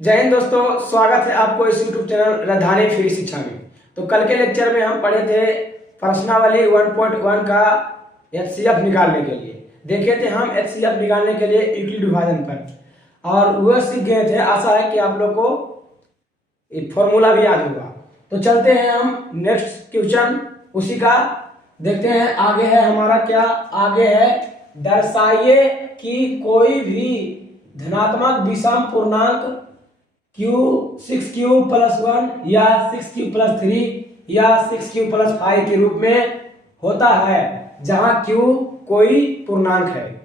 जय हिंद दोस्तों, स्वागत है आपको इस यूट्यूब चैनल राजधानी फ्री शिक्षा में। तो कल के लेक्चर में हम पढ़े थे प्रश्नावली 1.1 का एचसीएफ निकालने के लिए। देखे थे हम एचसीएफ निकालने के लिए यूक्लिड विभाजन पर, और वह सीख गए थे। आशा है कि आप लोग को फॉर्मूला भी याद होगा। तो चलते हैं हम नेक्स्ट क्वेश्चन उसी का देखते हैं। आगे है हमारा क्या, आगे है दर्शाइए कि कोई भी धनात्मक विषम पूर्णांक Q6Q+1 या 6Q+3 या 6Q+5 के रूप में होता है, जहां Q कोई पूर्णांक है।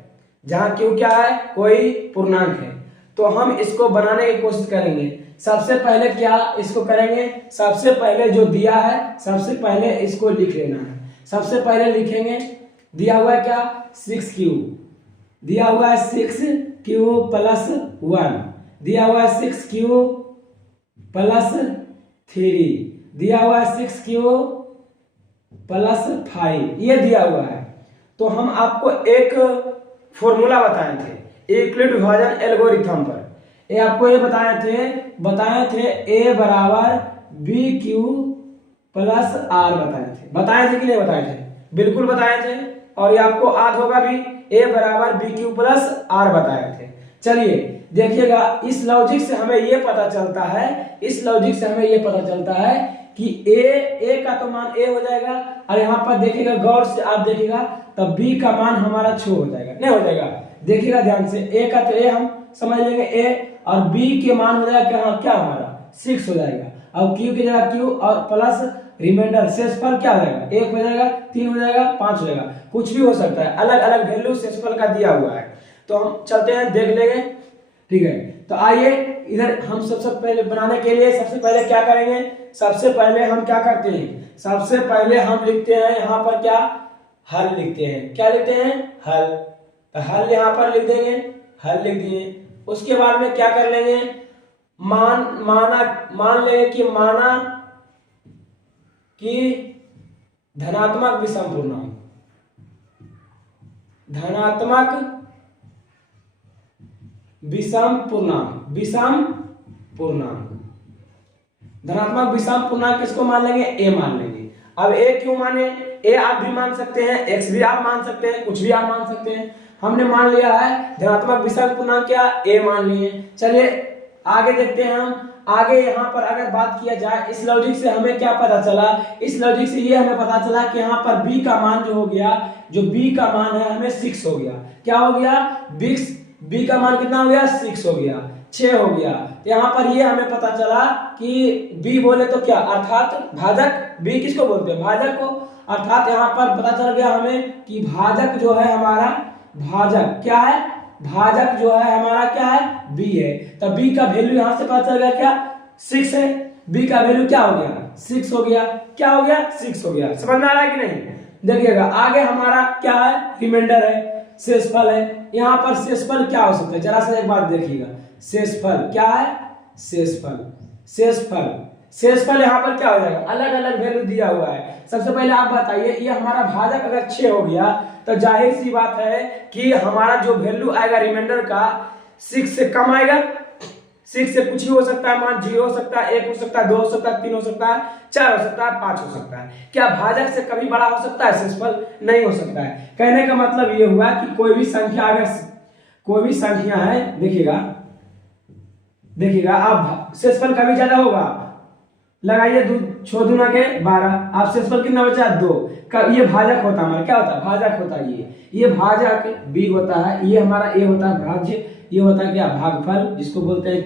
जहां Q क्या है, कोई पूर्णांक है। तो हम इसको बनाने की कोशिश करेंगे। सबसे पहले क्या इसको करेंगे, सबसे पहले जो दिया है सबसे पहले इसको लिख लेना है। सबसे पहले लिखेंगे, दिया हुआ है क्या 6Q, दिया हुआ है 6Q+1, दिया हुआ है 6Q+3, दिया हुआ है 6Q+5, ये दिया हुआ है। तो हम आपको एक फॉर्मूला बताए थे यूक्लिड विभाजन एल्गोरिथम पर। ये आपको ये बताए थे A बराबर BQ+R बताए थे कि नहीं बताए थे? बिल्कुल बताए थे। और ये आपको याद होगा भी, A बराबर BQ+R बताए थे। चलिए देखिएगा, इस लॉजिक से हमें ये पता चलता है कि A का तो मान A हो जाएगा, और यहाँ पर देखिएगा गौर से आप देखिएगा तब B का मान हमारा 6 हो जाएगा, नहीं हो जाएगा? देखिएगा ध्यान से, A का तो A हम समझ लेंगे A, और B के मान हो जाएगा क्या हमारा 6 हो जाएगा। अब Q की जगह Q और प्लस रिमाइंडर शेषफल क्या हो जाएगा, 1 हो जाएगा, 3 हो जाएगा, 5 हो जाएगा, कुछ भी हो सकता है। अलग अलग वैल्यू शेषफल का दिया हुआ है। तो हम चलते हैं, देख लेंगे, ठीक है। तो आइए इधर हम सबसे पहले बनाने के लिए सबसे पहले क्या करेंगे, सबसे पहले हम क्या करते हैं, सबसे पहले हम लिखते हैं यहाँ पर क्या, हल लिखते हैं। क्या लिखते हैं, हल। तो हल यहाँ पर लिख देंगे, हल लिख दिए। उसके बाद में क्या कर लेंगे, मान लेंगे कि माना कि धनात्मक विषम पूर्णांक, धनात्मक विषम पूर्णांक किसको मान लेंगे, A मान लेंगे। अब A क्यों माने, A आप भी मान सकते हैं, X भी आप मान सकते हैं, कुछ भी आप मान सकते हैं। हमने मान लिया है धनात्मक विषम पूर्णांक क्या, A मान लिए। चलिए आगे देखते हैं हम। आगे यहाँ पर अगर बात किया जाए, इस लॉजिक से हमें क्या पता चला, इस लॉजिक से ये हमें पता चला कि यहाँ पर B का मान जो हो गया, जो B का मान है हमें 6 हो गया। क्या हो गया, B का मान कितना हो गया, 6 हो गया, 6 हो गया। तो यहाँ पर ये हमें पता चला कि B बोले तो क्या, अर्थात भाजक। B किसको बोलते हैं, भाजक को। अर्थात यहाँ पर पता चल गया हमें कि भाजक जो है हमारा, भाजक क्या है, भाजक जो है हमारा क्या है, B है। तो B का वैल्यू यहाँ से पता चल गया क्या, 6 है। B का वैल्यू क्या हो गया, 6 हो गया। क्या हो गया, 6 हो गया। समझ में आ रहा है कि नहीं? देखिएगा आगे हमारा क्या है, रिमाइंडर है, शेषफल है। यहाँ पर शेषफल क्या हो सकता है, जरा सा एक बात देखिएगा। शेषफल क्या है, शेषफल यहाँ पर क्या हो जाएगा, अलग अलग वैल्यू दिया हुआ है। सबसे पहले आप बताइए, ये हमारा भाजक अगर 6 हो गया तो जाहिर सी बात है कि हमारा जो वैल्यू आएगा रिमाइंडर का 6 से कम आएगा। 6 से कुछ ही हो सकता है, मान 0 हो सकता है, 1 हो सकता है, 2 हो सकता है, 3 हो सकता है, 4 हो सकता है, 5 हो सकता है। क्या भाजक से कभी बड़ा हो सकता है शेषफल? नहीं हो सकता है। कहने का मतलब ये हुआ कि कोई भी संख्या, अगर कोई भी संख्या है, देखिएगा आप, शेषफल कभी ज्यादा होगा, लगाइए 6 दूना के 12, आप शेषफल कितना बचा, 2। ये भाजक होता है हमारा, क्या होता है, भाजक होता है। ये भाजक B होता है, ये हमारा A होता है भाज्य, ये होता है क्या, भागफल, जिसको बोलते हैं Q,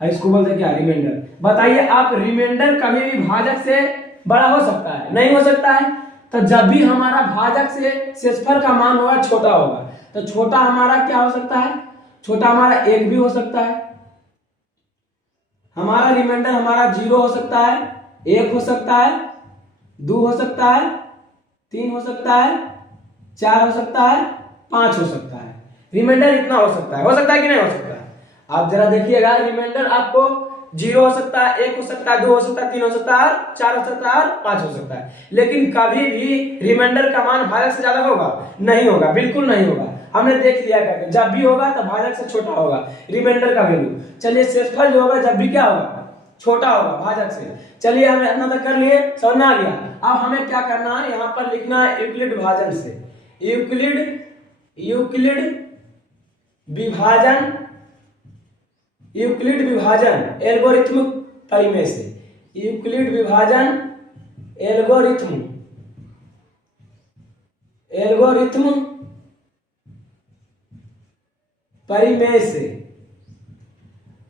इसको बोलते हैं क्या, रिमाइंडर। बताइए आप, रिमाइंडर कभी भी भाजक से बड़ा हो सकता है? नहीं हो सकता है। तो जब भी हमारा भाजक से शेषफल का मान होगा छोटा होगा, तो छोटा हमारा क्या हो सकता है, छोटा हमारा 1 भी हो सकता है। हमारा रिमाइंडर हमारा 0 हो सकता है, 1 हो सकता है, 2 हो सकता है, 3 हो सकता है, 4 हो सकता है, 5 हो सकता है। रिमाइंडर इतना हो सकता है कि नहीं हो सकता है? आप जरा देखिएगा, रिमाइंडर आपको 0 हो सकता है, 1 हो सकता है, 2 हो सकता है, 3 हो सकता है, 4 हो सकता है, 5 हो सकता है। लेकिन कभी भी रिमाइंडर का मान भाजक से ज्यादा होगा? नहीं होगा, बिल्कुल नहीं होगा। हमने देख लिया करके, जब भी होगा तो भाजक से छोटा होगा रिमाइंडर का वैल्यू। चलिए शेषफल जो होगा जब भी क्या होगा, छोटा होगा भाजक से। चलिए हमने इतना तक कर लिए, समझ में आ गया। अब हमें क्या करना है, यहाँ पर लिखना है यूक्लिड भाजन से, यूक्लिड विभाजन एल्गोरिथम परिमेय से, यूक्लिड विभाजन एल्गोरिथम परिमेय से।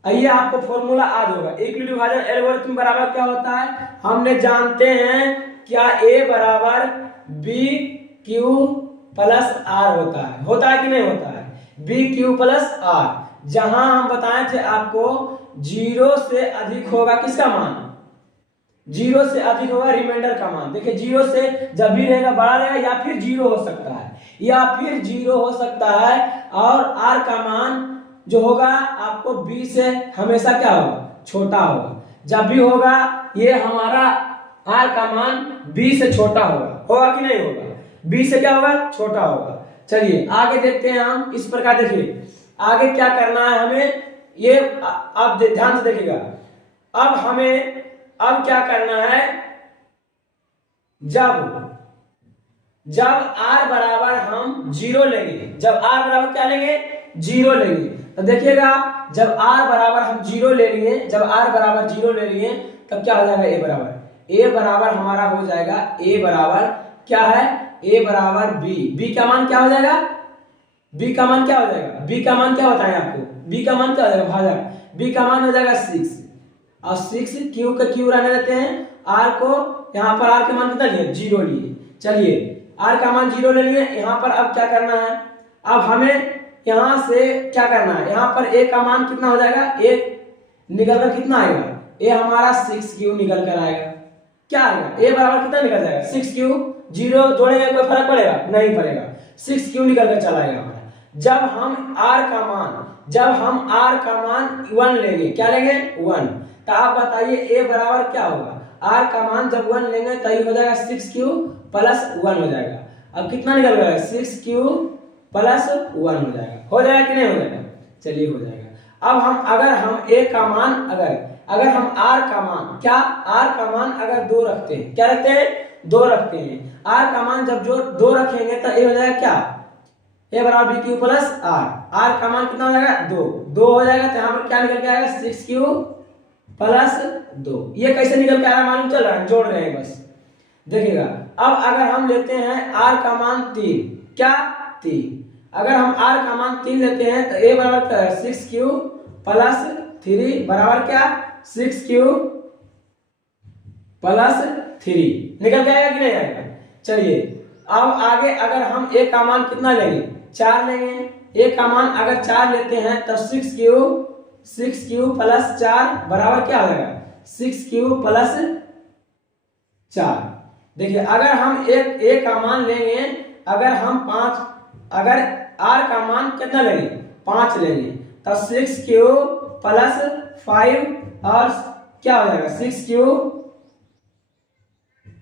आइए आपको फॉर्मूला याद होगा, यूक्लिड विभाजन एल्गोरिथम बराबर क्या होता है, हमने जानते हैं क्या, a बराबर बी क्यू प्लस आर होता है कि नहीं होता है, बी क्यू प्लस आर। जहां हम बताए थे आपको 0 से अधिक होगा किसका मान, 0 से अधिक होगा रिमाइंडर का मान। देखिए 0 से जब भी रहेगा बड़ा रहेगा, या फिर 0 हो सकता है, और r का मान जो होगा आपको b से हमेशा क्या होगा, छोटा होगा। जब भी होगा ये हमारा r का मान b से छोटा होगा कि नहीं होगा, b से क्या होगा, छोटा होगा। चलिए आगे देखते हैं हम इस प्रकार। देखिए आगे क्या करना है हमें, ये आप ध्यान से देखिएगा। अब क्या करना है, जब r बराबर हम 0 लेंगे, जब r बराबर क्या लेंगे, 0 लेंगे, तो देखिएगा जब r बराबर हम 0 ले लिए, तब क्या हो जाएगा, a बराबर हमारा हो जाएगा, a बराबर क्या है, a बराबर b का मान क्या हो जाएगा, b का मान क्या होता है आपको, b का मान क्या हो जाएगा भाजक, b का मान हो जाएगा 6, और 6 क्यू का क्यू रहने देते हैं, r को यहाँ पर r के मान कितना लिए, 0 लिए। चलिए r का मान 0 ले लिए, यहाँ पर अब क्या करना है, अब हमें यहाँ से क्या करना है, यहाँ पर a का मान कितना हो जाएगा, a निकल कर कितना आएगा, a हमारा 6 क्यू निकल कर आएगा। क्या आएगा, a बराबर कितना निकल जाएगा, 6 क्यू, 0 जोड़ेंगे कोई फर्क पड़ेगा, नहीं पड़ेगा, 6 क्यू निकल कर चला आएगा हमारा। जब हम r का मान 1 लेंगे, क्या लेंगे, 1, तो आप बताइए a बराबर क्या होगा, r का मान जब 1 लेंगे तो ये हो जाएगा 6q प्लस 1 हो जाएगा। अब कितना निकल गया, 6q प्लस 1 हो जाएगा कि नहीं हो जाएगा, चलिए हो जाएगा। अब अगर हम a का मान अगर हम r का मान r का मान अगर 2 रखते हैं, क्या रखते हैं, 2 रखते हैं, r का मान जब जो 2 रखेंगे तो a हो जाएगा क्या, a बराबर bq प्लस r का मान कितना हो जाएगा, 2 हो जाएगा, तो यहाँ पर क्या निकल के आएगा, 6q प्लस 2। ये कैसे निकल के आ रहा है मालूम चल रहा है, जोड़ रहे हैं बस, देखिएगा। अब अगर हम लेते हैं r का मान 3, क्या 3, अगर हम r का मान 3 लेते हैं तो a बराबर 6q प्लस 3 बराबर क्या, 6q प्लस 3 निकल के आएगा कि नहीं आएगा। चलिए अब आगे अगर हम a का मान कितना लेंगे, 4 लेंगे, a का मान अगर 4 लेते हैं तब 6q प्लस 4 बराबर क्या हो जाएगा, 6q प्लस 4। देखिए अगर हम a का मान लेंगे, अगर r का मान कितना लेंगे, 5 लेंगे, तो 6q प्लस 5 और क्या हो जाएगा, 6q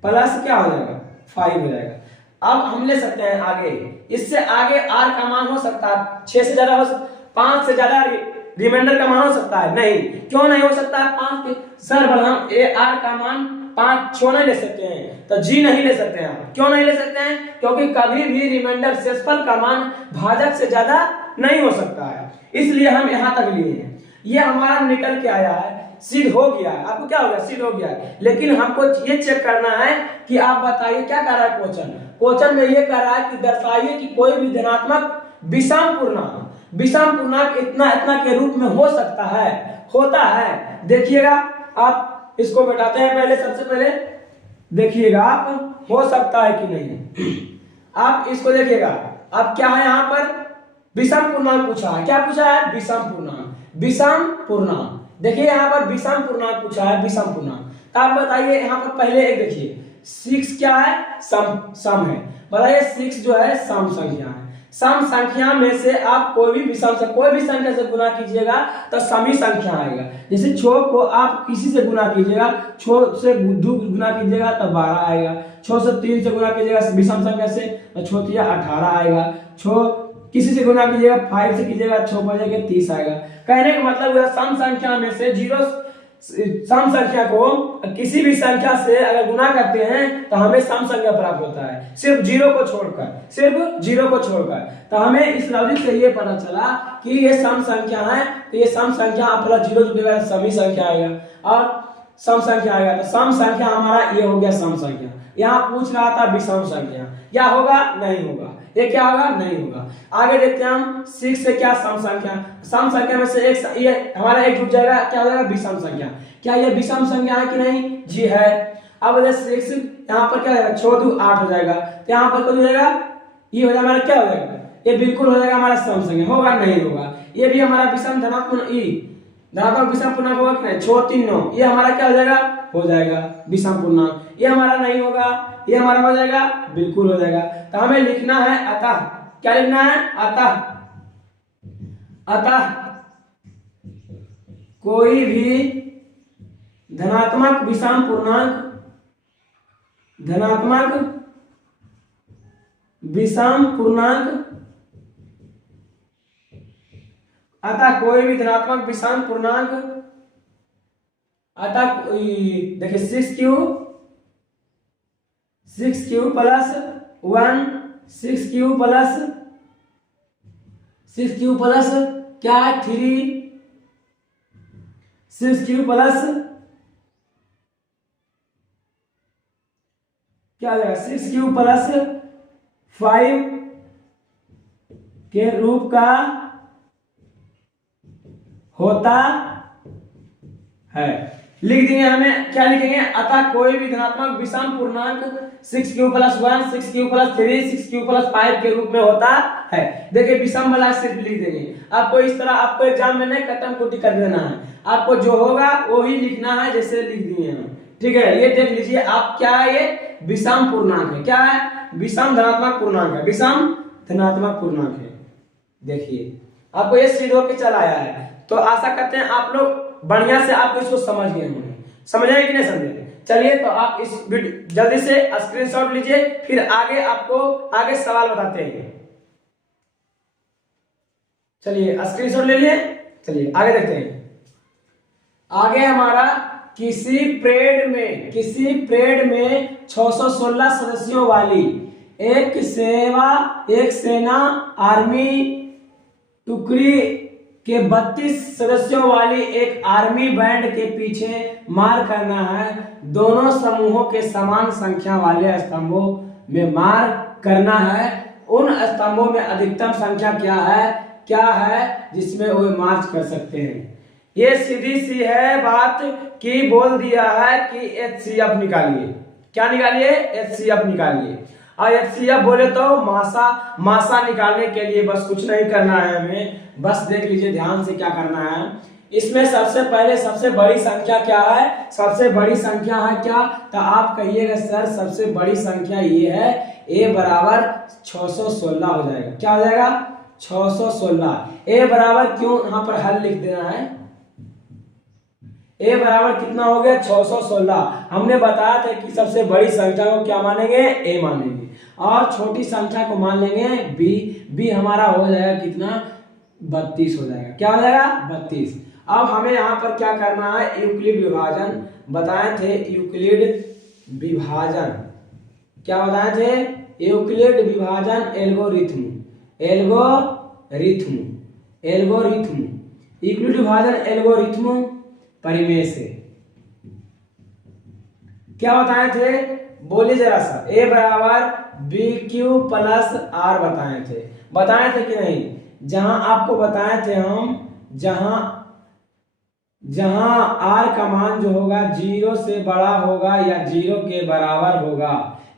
प्लस क्या हो जाएगा, 5 हो जाएगा। अब हम ले सकते हैं आगे, इससे आगे r का मान हो सकता है 6 से ज्यादा, 5 से ज्यादा रिमाइंडर का मान हो सकता है, नहीं, क्यों नहीं हो सकता है, 5 के सर हम r का मान 5 क्यों नहीं ले सकते हैं, तो g नहीं ले सकते हैं। क्यों नहीं ले सकते हैं, क्योंकि कभी भी रिमाइंडर शेषफल का मान भाजक से ज्यादा नहीं हो सकता है, इसलिए हम यहाँ तक लिए हैं। ये हमारा निकल के आया है, सिद्ध हो गया है, आपको क्या हो गया, सिद्ध हो गया है। लेकिन हमको ये चेक करना है कि आप बताइए क्या कर रहा है क्वेश्चन में ये कह रहा है कि दर्शाइए कि कोई भी धनात्मक विषम पूर्णांक इतना के रूप में हो सकता है, होता है। देखिएगा आप इसको बैठाते हैं, पहले सबसे पहले देखिएगा आप हो सकता है कि नहीं। आप इसको देखिएगा, अब क्या है यहाँ पर विषम पूर्णांक पूछा है, क्या पूछा है, विषम पूर्णांक। देखिए यहाँ पर विषम पूर्णांक पूछा है, विषम पूर्णांक। तो आप बताइए यहाँ पर पहले एक देखिए 6 क्या है, सम है, बताइए 6 जो है सम संख्या है। सम संख्या में से आप कोई भी संख्या से गुना कीजिएगा तो समी संख्या आएगा। जैसे 6 को आप किसी से गुना कीजिएगा, 6 से 2 गुना कीजिएगा तो 12 आएगा, 6 से 3 से गुना कीजिएगा विषम संख्या से तो 6 3 18 आएगा, 6 किसी से गुना कीजिएगा, 5 से कीजिएगा 6 बजेगा 30 आएगा। कहने का मतलब यह सम संख्या में से सम संख्या को किसी भी संख्या से अगर गुना करते हैं तो हमें सम संख्या प्राप्त होता है, सिर्फ जीरो को छोड़कर। तो हमें इस लॉजिक से ये पता चला कि ये सम संख्या है, तो ये सम संख्या प्लस जीरो जुड़ेगा सभी संख्या आएगा और सम संख्या आएगा। तो सम संख्या हमारा ये हो गया सम संख्या। यहाँ पूछ रहा था विषम संख्या, क्या होगा? नहीं होगा। ये क्या होगा? नहीं होगा। आगे देखते हैं हम 6 से क्या सम संख्या में से एक, ये हमारा एक जुट जाएगा, क्या हो जाएगा? विषम संख्या। क्या ये विषम संख्या है कि नहीं? जी है। अब 6 यहाँ पर क्या जाएगा? 6 दूनी 8 हो जाएगा, तो यहाँ पर हो जाएगा ये हो जाएगा हमारा, क्या हो जाएगा? ये बिल्कुल हो जाएगा हमारा सम संख्या। होगा? नहीं होगा। ये भी हमारा विषम धनात्मक विषम पूर्णांक होगा कि नहीं? 6 3 9, ये हमारा क्या हो जाएगा? हो जाएगा विषम पूर्णांक। ये हमारा नहीं होगा, ये हमारा हो जाएगा, बिल्कुल हो जाएगा। तो हमें लिखना है अतः, क्या लिखना है? अतः कोई भी धनात्मक विषम पूर्णांक अतः कोई भी धनात्मक विषम पूर्णांक, अतः देखिए 6 क्यू प्लस 1, 6 क्यू प्लस क्या है? 3, 6 क्यू प्लस क्या हो जाएगा? 6 क्यू प्लस 5 के रूप का होता है। लिख देंगे, हमें क्या लिखेंगे? अतः कोई भी धनात्मक विषम पूर्णांक 6 Q plus 1, 6 Q plus 3, 6 Q plus 5 के रूप में होता है। देखिए विषम वाला सिर्फ लिख देंगे। आपको इस तरह आपको एग्जाम में नहीं कटम कुटी कर देना है, आपको जो होगा वो ही लिखना है जैसे लिख दिए हैं। ठीक है, ये देख लीजिए आप, क्या है? ये विषम पूर्णांक है। क्या है? विषम धनात्मक पूर्णांक है, विषम धनात्मक पूर्णांक है। देखिए आपको ये सीध होके चला आया है। तो आशा करते हैं आप लोग बढ़िया से आपको इसको समझ गए होंगे। समझे कि नहीं समझे? चलिए तो आप इस जल्दी से स्क्रीनशॉट लीजिए, फिर आगे आपको आगे सवाल बताते हैं। चलिए स्क्रीनशॉट ले लिए, चलिए आगे देखते हैं। आगे हमारा किसी परेड में 616 सदस्यों वाली एक सेना आर्मी टुकड़ी के 32 सदस्यों वाली एक आर्मी बैंड के पीछे मार करना है। दोनों समूहों के समान संख्या वाले स्तंभों में मार करना है। उन स्तंभों में अधिकतम संख्या क्या है जिसमें वो मार्च कर सकते हैं। ये सीधी सी है बात कि बोल दिया है कि HCF निकालिए। क्या निकालिए? HCF निकालिए। और HCF बोले तो मासा निकालने के लिए बस कुछ नहीं करना है हमें, बस देख लीजिए ध्यान से क्या करना है। इसमें सबसे पहले सबसे बड़ी संख्या क्या है? सबसे बड़ी संख्या है क्या? तो आप कहिएगा सर सबसे बड़ी संख्या ये है, A बराबर 616 हो जाएगा। क्या हो जाएगा? 616। A बराबर क्यों यहाँ पर हल लिख देना है? A बराबर कितना हो गया? 616। हमने बताया था कि सबसे बड़ी संख्या को क्या मानेंगे? A मानेंगे, और छोटी संख्या को मान लेंगे B हमारा हो जाएगा कितना? 32 हो जाएगा। क्या हो जाएगा? 32। अब हमें यहाँ पर क्या करना है? यूक्लिड विभाजन बताए थे। यूक्लिड विभाजन क्या बताए थे? यूक्लिड विभाजन एल्गोरिथम। यूक्लिड विभाजन एल्गोरिथम परिमेय से क्या बताए थे? बोलिए जरा सा। A बराबर BQ प्लस R बताए थे कि नहीं? जहां आपको बताए थे हम, जहां R का मान जो होगा 0 से बड़ा होगा या 0 के बराबर होगा,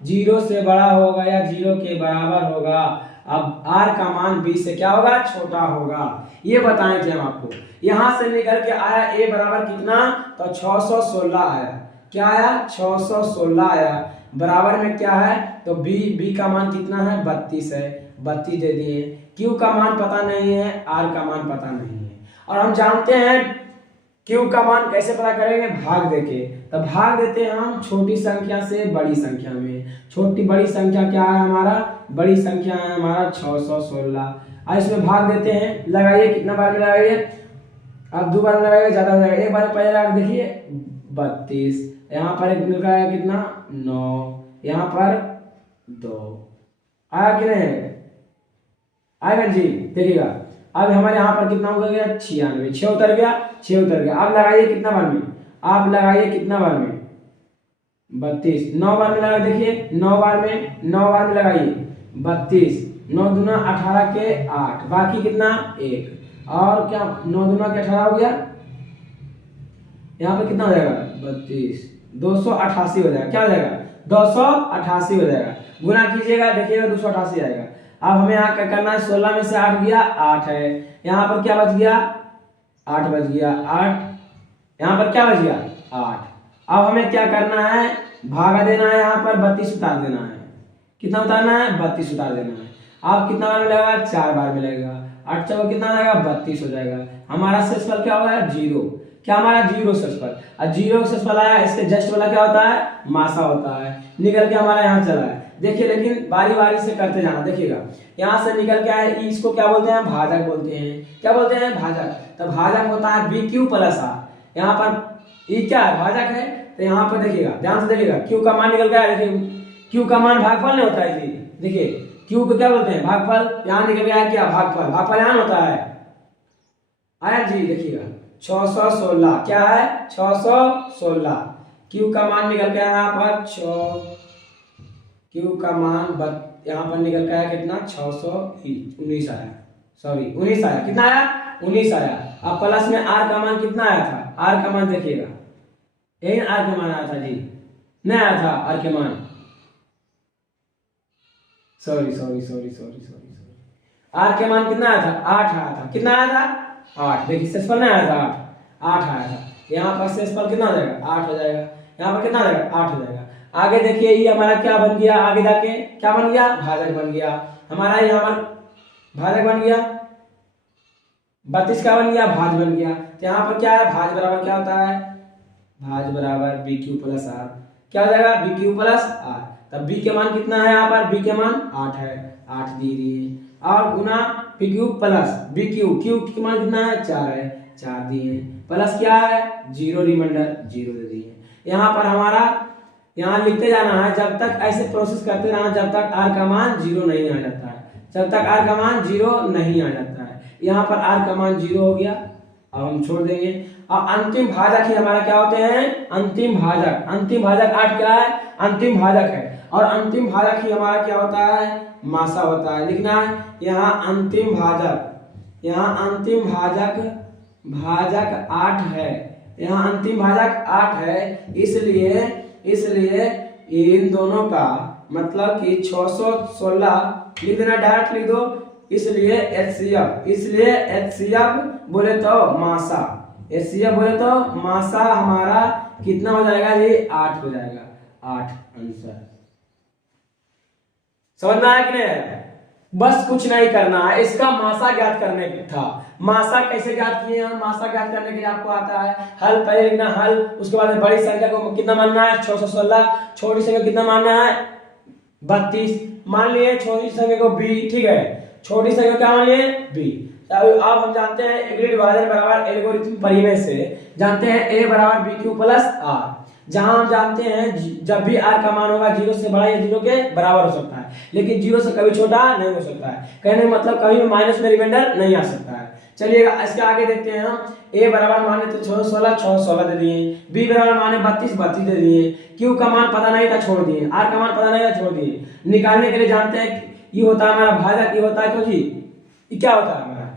0 से बड़ा होगा या 0 के बराबर होगा। अब R का मान B से क्या होगा? छोटा होगा। ये बताए थे हम आपको। यहां से निकल के आया A बराबर कितना? तो 616 आया। क्या आया? 616 आया। बराबर में क्या है? तो B का मान कितना है? 32 है, 32 दे दिए। Q का मान पता नहीं है, R का मान पता नहीं है। और हम जानते हैं Q का मान कैसे पता करेंगे? भाग देके। तो भाग देते हैं हम छोटी संख्या से बड़ी संख्या में। बड़ी संख्या क्या है हमारा? बड़ी संख्या है हमारा 616। अब इसमें भाग देते हैं, लगाइए कितना बार में लगाइए, अब 2 बार में लगाइए ज़्यादा हो जाएगा, एक बार में पहले लगा देखिए 32, यहाँ पर एक मिल रहा है कितना 9, यहाँ पर 2, आया कि नहीं आएगा जी, देखिएगा अब हमारे यहाँ पर कितना हो गया 96, 6 उतर गया, 6 उतर गया। अब लगाइए कितना बार में, आप लगाइए कितना बार में 32, 9 बार में लगा देखिए, 9 बार में लगाइए 32, 9 दूना 18 के 8, बाकी कितना 1, और क्या 9 दूना के 18 हो गया, यहाँ पर कितना हो जाएगा 32, 288 हो जाएगा, क्या हो जाएगा 288 हो जाएगा। गुना कीजिएगा देखिएगा 288 आएगा। अब हमें यहाँ क्या करना है, 16 में से 8 गया 8 है, यहाँ पर क्या बच गया 8 बच गया 8, यहाँ पर क्या बच गया 8। अब हमें क्या करना है, भागा देना है, यहाँ पर 32 उतार देना है, कितना उतारना है 32 उतार देना है। अब कितना बार मिलेगा 4 बार मिलेगा, 8 चौका कितना आ जाएगा 32 हो जाएगा। हमारा शेषफल क्या होगा 0, क्या हमारा 0 शेषफल, और 0 शेषफल आया, इसके जस्ट वाला क्या होता है मासा होता है, निकल के हमारा यहाँ चला है। देखिए लेकिन बारी बारी से करते जाना, देखिएगा यहाँ से निकल के आए, इसको क्या बोलते हैं भाजक बोलते हैं, क्या बोलते हैं भाजक। तो भाजक होता है BQ प्लस R, यहाँ पर ये क्या है भाजक है, तो यहाँ पर देखिएगा ध्यान से देखिएगा Q का मान निकल गया, देखिए Q का मान भागफल नहीं होता है जी, देखिए Q को क्या बोलते हैं भागफल, यहाँ निकल गया क्या भागफल, भागफल यहाँ होता है, आया जी देखिएगा 616, क्या है 616, Q का मान निकल गया यहाँ पर Q का मान यहाँ पर निकल गया कितना 619 आया, सॉरी 19 आया, कितना आया 19 आया। अब प्लस में R का मान कितना आया था, R का मान देखिएगा, यही R का मान आया था जी, नहीं आया था R के मान, सॉरी R के मान कितना आया था 8 आया था, कितना आया था 8, देखिए शेषफल नहीं आया था 8 आया था, यहाँ पर शेषफल कितना हो जाएगा 8 हो जाएगा, यहाँ पर कितना हो जाएगा 8 हो जाएगा। आगे देखिए ये हमारा क्या बन गया, आगे जाके क्या बन गया भाजक बन गया हमारा, यहाँ पर भाजक बन गया, 32 का बन गया भाज बन गया। तो यहाँ पर क्या है भाज बराबर क्या होता है, भाज बराबर BQ प्लस R, क्या हो जाएगा BQ प्लस R। तब B के मान कितना है, यहाँ पर B के मान 8 है, 8 दे दिए, और गुना PQ प्लस BQ, Q के मान कितना है 4 है, 4 दिए, प्लस क्या है 0 रिमाइंडर 0 दे दिए। यहाँ पर हमारा यहाँ लिखते जाना है, जब तक ऐसे प्रोसेस करते रहना जब तक R का मान 0 नहीं आ जाता है, जब तक R का मान 0 नहीं आ जाता है। यहाँ पर R का मान 0 हो गया, अब हम छोड़ देंगे। और अंतिम भाजक ही हमारा क्या होते हैं अंतिम भाजक, अंतिम भाजक 8 क्या है अंतिम भाजक है, और अंतिम भाजक ही हमारा क्या होता है मासा होता है। लिखना है यहाँ अंतिम भाजक, यहाँ अंतिम भाजक 8 है, यहाँ अंतिम भाजक 8 है, इसलिए इन दोनों का मतलब कि 616 लिख देना, डायरेक्ट लिख दो, इसलिए HCF बोले तो मासा, HCF बोले तो मासा हमारा कितना हो जाएगा जी 8 हो जाएगा, 8 आंसर। समझ में आया कि नहीं, बस कुछ नहीं करना है, इसका मासा ज्ञात करने था। मासा कैसे ज्ञात किए हैं, मासा ज्ञात करने के लिए आपको आता है हल, पहले लिखना हल, उसके बाद बड़ी संख्या को कितना मानना है 616, छोटी संख्या कितना मानना है 32, मान लिए छोटी संख्या को b, ठीक है, छोटी संख्या क्या मान लिए b। अब हम जानते हैं एग्रीड विभाजन बराबर एल्गोरिथम परिमेय से जानते हैं a बराबर BQ प्लस R, जहां हम जानते हैं जब भी R का मान होगा 0 से बड़ा या 0 के बराबर हो सकता है, लेकिन 0 से कभी छोटा नहीं हो सकता है, कहने का मतलब कभी भी माइनस में रिमाइंडर नहीं आ सकता है। चलिएगा इसके आगे देखते हैं हम, a बराबर माने तो 616 दे दिए, b बराबर माने 32 दे दिए, q का मान पता नहीं था छोड़ दिए, r का मान पता नहीं था छोड़ दिए। निकालने के लिए जानते हैं ये होता है हमारा भाजक, ये होता है क्यों जी, ये क्या होता है हमारा,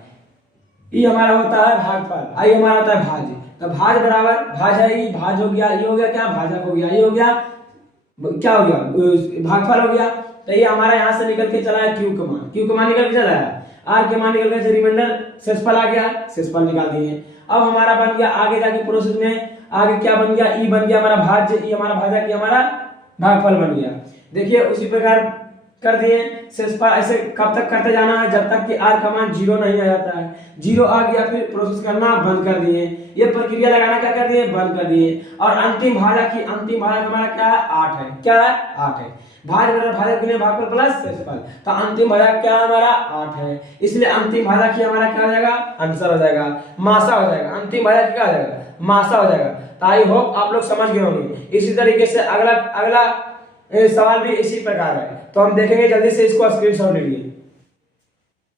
ये हमारा होता है भागफल, आई हमारा होता है भाज। तो भाज बराबर भाज है, ये भाज हो गया, ये हो गया क्या भाजक हो गया, ये हो गया क्या हो गया भागफल हो गया। तो ये हमारा यहाँ से निकल के चला है q का मान निकल के चला है, r के मान निकल के रिमाइंडर शेषफल आ गया, शेषफल निकाल दिए। अब हमारा बन गया आगे जाके प्रोसेस में आगे क्या बन गया, ई बन गया हमारा भाज्य, ई हमारा भाजक, ये हमारा भागफल बन गया। देखिए उसी प्रकार कर दिए शेष पर। ऐसे कब तक करते जाना है जब तक कि r का मान 0 नहीं आ जाता है। 0 आ गया फिर प्रोसेस करना बंद कर दिए, ये प्रक्रिया लगाना क्या कर दिए, बंद कर दिए। और अंतिम भाजक हमारा क्या है, 8 है। क्या है, 8 है। भाजक गुने भागफल प्लस शेषफल, तो अंतिम भाजक क्या है हमारा, 8 है। इसलिए अंतिम भाजक ही हमारा क्या हो जाएगा, आंसर हो जाएगा, मासा हो जाएगा। अंतिम भाजक क्या हो जाएगा, मासा हो जाएगा। तो आई होप आप लोग समझ गए होंगे। इसी तरीके से अगला सवाल भी इसी प्रकार है, तो हम देखेंगे। जल्दी से इसको स्क्रीनशॉट लीजिए।